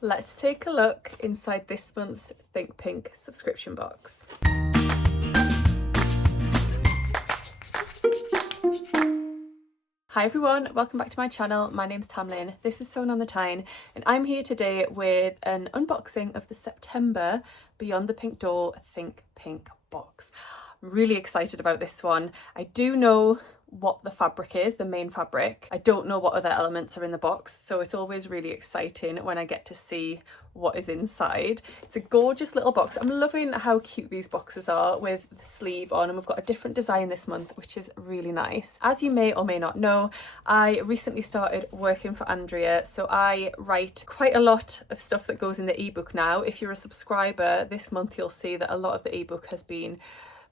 Let's take a look inside this month's Think Pink subscription box. Hi everyone, welcome back to my channel. My name's Tamlyn, this is Sewn on the Tyne, and I'm here today with an unboxing of the September Beyond the Pink Door Think Pink box. I'm really excited about this one. I do know what the fabric is, the main fabric. I don't know what other elements are in the box, so it's always really exciting when I get to see what is inside. It's a gorgeous little box. I'm loving how cute these boxes are with the sleeve on, and we've got a different design this month, which is really nice. As you may or may not know, I recently started working for Andrea, so I write quite a lot of stuff that goes in the ebook now. If you're a subscriber this month, you'll see that a lot of the ebook has been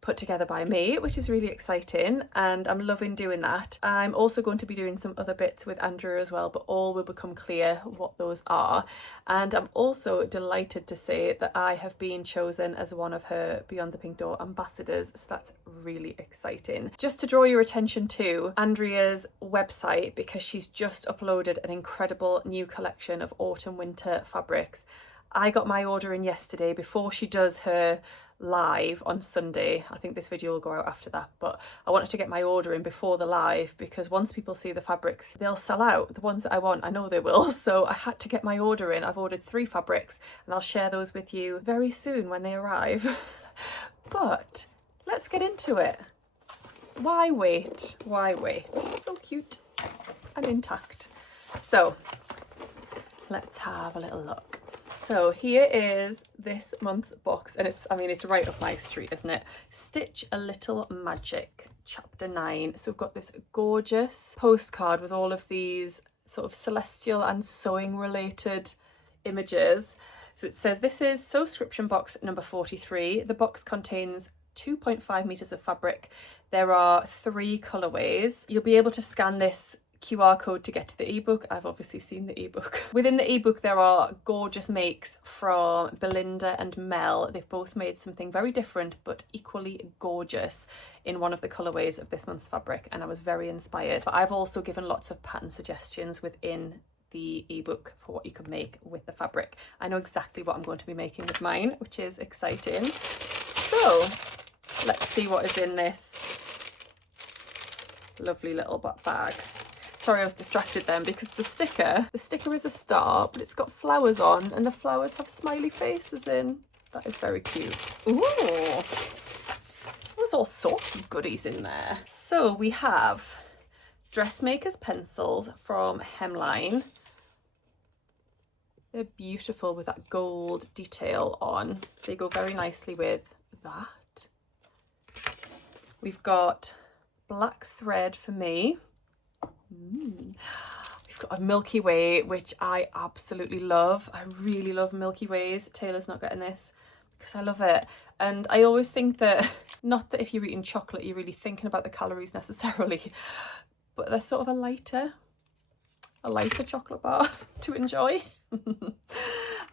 put together by me, which is really exciting, and I'm loving doing that. I'm also going to be doing some other bits with Andrea as well, but all will become clear what those are. And I'm also delighted to say that I have been chosen as one of her Beyond the Pink Door ambassadors, so that's really exciting. Just to draw your attention to Andrea's website, because she's just uploaded an incredible new collection of autumn winter fabrics. I got my order in yesterday before she does her live on Sunday. I think this video will go out after that, but I wanted to get my order in before the live because once people see the fabrics, they'll sell out. The ones that I want, I know they will, so I had to get my order in. I've ordered 3 fabrics and I'll share those with you very soon when they arrive. But let's get into it. Why wait? Why wait? So cute and intact. So let's have a little look. So here is this month's box, and it's right up my street, isn't it? Stitch a Little Magic, chapter 9. So we've got this gorgeous postcard with all of these sort of celestial and sewing related images. So it says this is Sewscription box number 43. The box contains 2.5 meters of fabric. There are 3 colorways. You'll be able to scan this QR code to get to the ebook. I've obviously seen the ebook. Within the ebook there are gorgeous makes from Belinda and Mel. They've both made something very different but equally gorgeous in one of the colorways of this month's fabric, and I was very inspired. But I've also given lots of pattern suggestions within the ebook for what you could make with the fabric. I know exactly what I'm going to be making with mine, which is exciting. So let's see what is in this lovely little bag. Sorry, I was distracted then because the sticker is a star, but it's got flowers on, and the flowers have smiley faces in. That is very cute. Ooh, there's all sorts of goodies in there. So we have dressmaker's pencils from Hemline. They're beautiful with that gold detail on. They go very nicely with that. We've got black thread for me. We've got a Milky Way, which I absolutely love. I really love Milky Ways. Taylor's not getting this because I love it. And I always think that, not that if you're eating chocolate you're really thinking about the calories necessarily, but they're sort of a lighter chocolate bar to enjoy.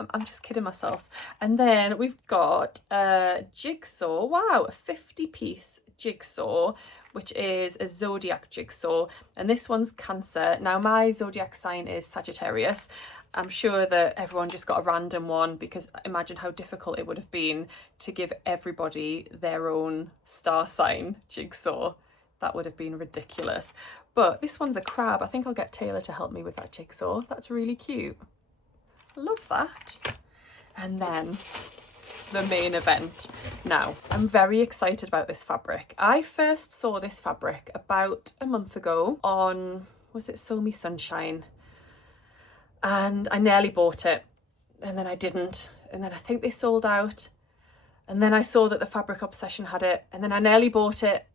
I'm just kidding myself. And then we've got a jigsaw. Wow, a 50-piece jigsaw, which is a zodiac jigsaw, and this one's Cancer. Now my zodiac sign is Sagittarius. I'm sure that everyone just got a random one because imagine how difficult it would have been to give everybody their own star sign jigsaw. That would have been ridiculous. But this one's a crab. I think I'll get Taylor to help me with that jigsaw. That's really cute. I love that. And then the main event. Now, I'm very excited about this fabric. I first saw this fabric about a month ago on, was it Sew Me Sunshine? And I nearly bought it, and then I didn't. And then I think they sold out. And then I saw that the Fabric Obsession had it, and then I nearly bought it.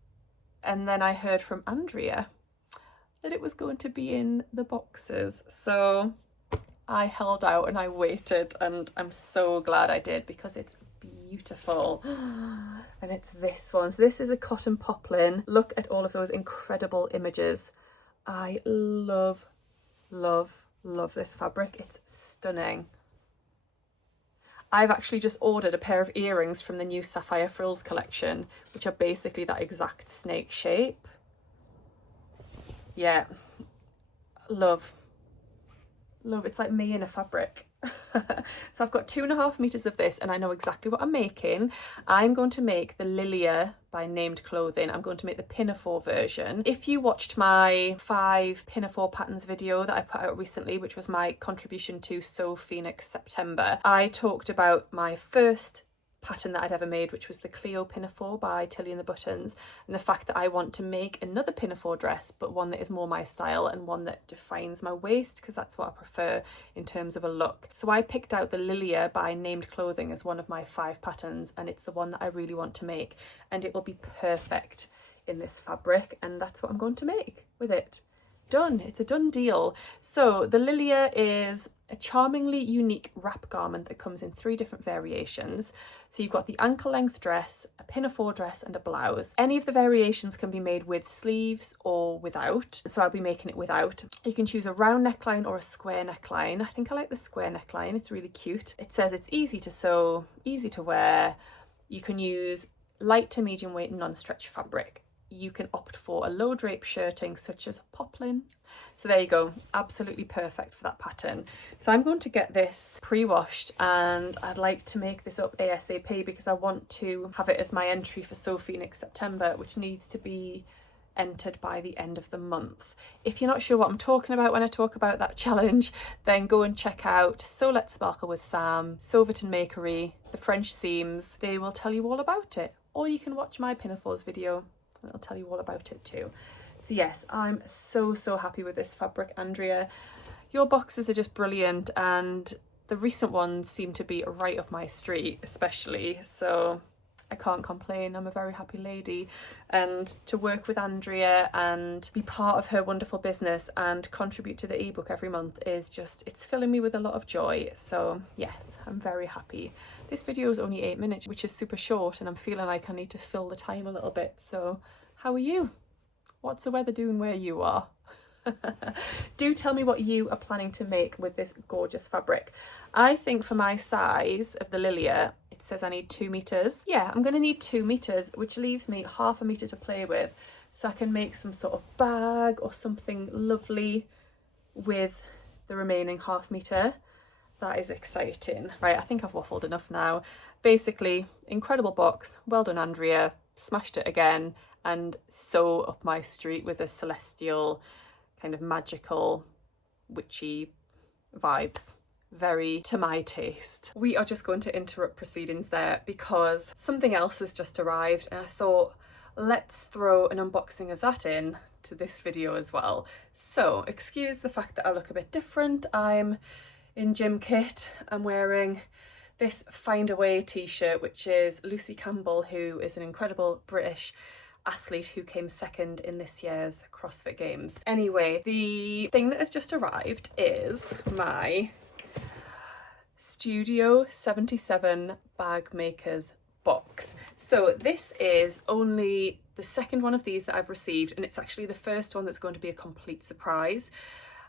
And then I heard from Andrea that it was going to be in the boxes. So I held out and I waited, and I'm so glad I did because it's beautiful. And it's this one. So this is a cotton poplin. Look at all of those incredible images. I love, love, love this fabric. It's stunning. I've actually just ordered a pair of earrings from the new Sapphire Frills collection, which are basically that exact snake shape. Yeah, love. Love, it's like me in a fabric. So I've got 2.5 meters of this and I know exactly what I'm making. I'm going to make the Lilia by Named Clothing. I'm going to make the pinafore version. If you watched my 5 pinafore patterns video that I put out recently, which was my contribution to Sew Phoenix September, I talked about my first pattern that I'd ever made, which was the Cleo pinafore by Tilly and the Buttons, and the fact that I want to make another pinafore dress, but one that is more my style and one that defines my waist, because that's what I prefer in terms of a look. So I picked out the Lilia by Named Clothing as one of my 5 patterns, and it's the one that I really want to make, and it will be perfect in this fabric, and that's what I'm going to make with it. Done. It's a done deal. So the Lilia is a charmingly unique wrap garment that comes in 3 different variations. So you've got the ankle length dress, a pinafore dress and a blouse. Any of the variations can be made with sleeves or without. So I'll be making it without. You can choose a round neckline or a square neckline. I think I like the square neckline. It's really cute. It says it's easy to sew, easy to wear. You can use light to medium weight non-stretch fabric. You can opt for a low drape shirting such as poplin. So there you go, absolutely perfect for that pattern. So I'm going to get this pre-washed and I'd like to make this up ASAP because I want to have it as my entry for Sew Phoenix September, which needs to be entered by the end of the month. If you're not sure what I'm talking about when I talk about that challenge, then go and check out Sew Let's Sparkle with Sam, Soverton Makery, The French Seams. They will tell you all about it. Or you can watch my pinafores video. I'll tell you all about it too. So yes, I'm so happy with this fabric, Andrea. Your boxes are just brilliant and the recent ones seem to be right up my street especially, so I can't complain. I'm a very happy lady, and to work with Andrea and be part of her wonderful business and contribute to the ebook every month is just, it's filling me with a lot of joy. So yes, I'm very happy. This video is only 8 minutes, which is super short, and I'm feeling like I need to fill the time a little bit. So how are you? What's the weather doing where you are? Do tell me what you are planning to make with this gorgeous fabric. I think for my size of the Lilia, it says I need 2 meters. Yeah, I'm going to need 2 meters, which leaves me ½ meter to play with. So I can make some sort of bag or something lovely with the remaining ½ meter. That is exciting. Right, I think I've waffled enough now. Basically, incredible box. Well done, Andrea. Smashed it again, and so up my street with a celestial, kind of magical, witchy vibes. Very to my taste. We are just going to interrupt proceedings there because something else has just arrived, and I thought, let's throw an unboxing of that in to this video as well. So excuse the fact that I look a bit different. I'm in gym kit. I'm wearing this Find a Way t-shirt, which is Lucy Campbell, who is an incredible British athlete who came second in this year's CrossFit Games. Anyway, the thing that has just arrived is my Studio 77 bag makers box. So this is only the second one of these that I've received, and it's actually the first one that's going to be a complete surprise.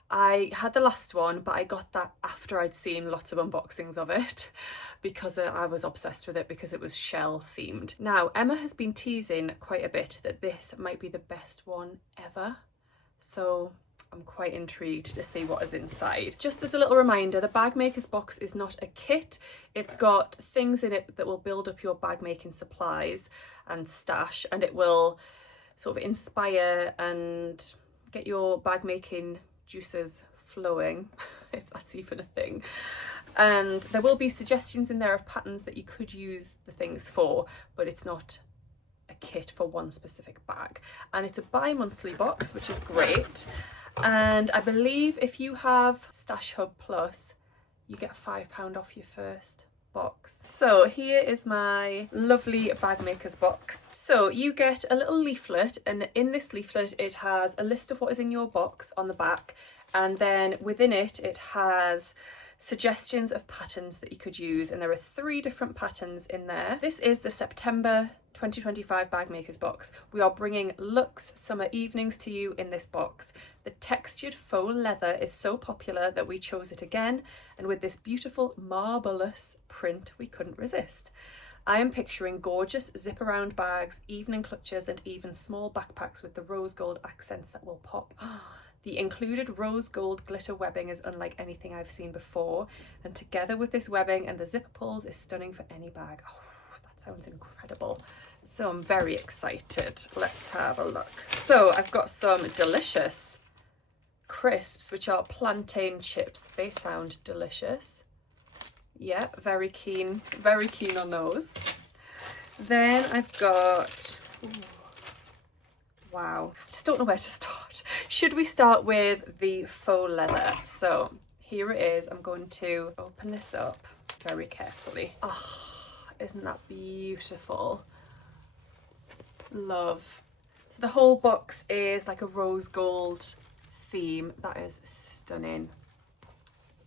I had the last one, but I got that after I'd seen lots of unboxings of it because I was obsessed with it because it was shell themed. Now, Emma has been teasing quite a bit that this might be the best one ever. So I'm quite intrigued to see what is inside. Just as a little reminder, the bag maker's box is not a kit. It's got things in it that will build up your bag making supplies and stash, and it will sort of inspire and get your bag making juices flowing, if that's even a thing. And there will be suggestions in there of patterns that you could use the things for, but it's not a kit for one specific bag. And it's a bi-monthly box, which is great. And I believe if you have Stash Hub Plus, you get £5 off your first box. So here is my lovely bag makers box. So you get a little leaflet, and in this leaflet it has a list of what is in your box on the back, and then within it it has suggestions of patterns that you could use, and there are 3 different patterns in there. This is the September 2025 bag makers box. We are bringing luxe summer evenings to you in this box. The textured faux leather is so popular that we chose it again, and with this beautiful marvelous print we couldn't resist. I am picturing gorgeous zip around bags, evening clutches, and even small backpacks with the rose gold accents that will pop. The included rose gold glitter webbing is unlike anything I've seen before, and together with this webbing and the zipper pulls is stunning for any bag. Oh, that sounds incredible. So I'm very excited. Let's have a look. So I've got some delicious crisps, which are plantain chips. They sound delicious. Yeah, very keen on those. Then I've got, ooh, wow, just don't know where to start. Should we start with the faux leather? So here it is. I'm going to open this up very carefully. Ah, isn't that beautiful? Love. So the whole box is like a rose gold theme. That is stunning.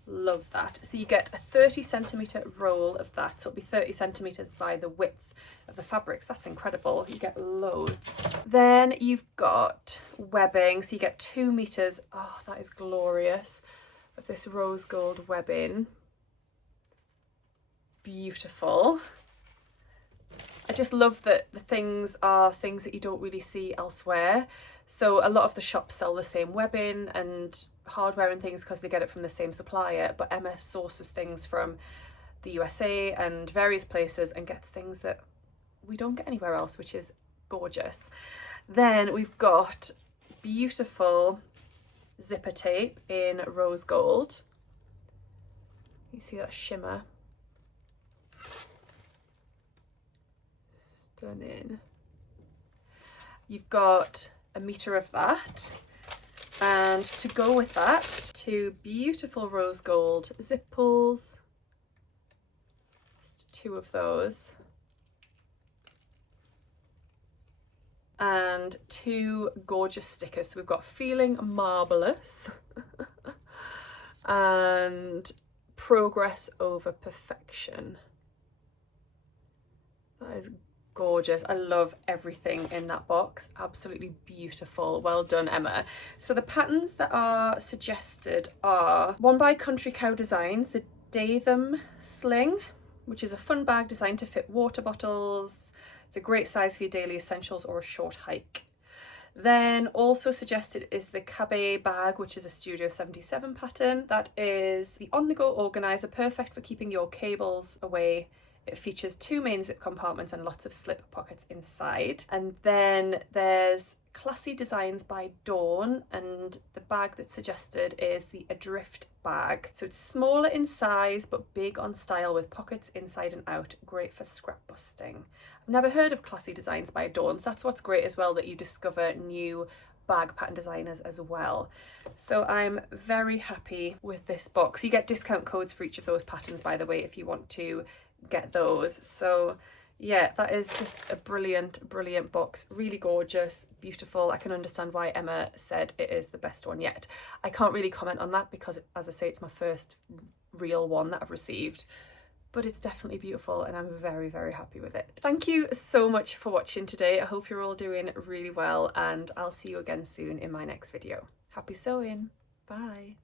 Love that. So you get a 30 centimetre roll of that. So it'll be 30 centimetres by the width of the fabrics. That's incredible. You get loads. Then you've got webbing. So you get 2 meters. Oh, that is glorious. Of this rose gold webbing. Beautiful. I just love that the things are things that you don't really see elsewhere. So a lot of the shops sell the same webbing and hardware and things because they get it from the same supplier, but Emma sources things from the USA and various places and gets things that we don't get anywhere else, which is gorgeous. Then we've got beautiful zipper tape in rose gold. You see that shimmer? Stunning. You've got a meter of that, and to go with that, 2 beautiful rose gold zip pulls. Just 2 of those, and 2 gorgeous stickers. So we've got Feeling Marvelous and Progress Over Perfection. That is gorgeous. I love everything in that box. Absolutely beautiful. Well done, Emma. So the patterns that are suggested are one by Country Cow Designs, the Datham Sling, which is a fun bag designed to fit water bottles. It's a great size for your daily essentials or a short hike. Then also suggested is the Cabé bag, which is a Studio 77 pattern. That is the on-the-go organizer, perfect for keeping your cables away. It features 2 main zip compartments and lots of slip pockets inside. And then there's Classy Designs by Dawn, and the bag that's suggested is the Adrift bag. So it's smaller in size but big on style with pockets inside and out, great for scrap busting. I've never heard of Classy Designs by Dawn, so that's what's great as well, that you discover new bag pattern designers as well. So I'm very happy with this box. You get discount codes for each of those patterns, by the way, if you want to get those. So yeah, that is just a brilliant box. Really gorgeous, beautiful. I can understand why Emma said it is the best one yet. I can't really comment on that because, as I say, it's my first real one that I've received, but it's definitely beautiful and I'm very happy with it. Thank you so much for watching today. I hope you're all doing really well, and I'll see you again soon in my next video. Happy sewing. Bye.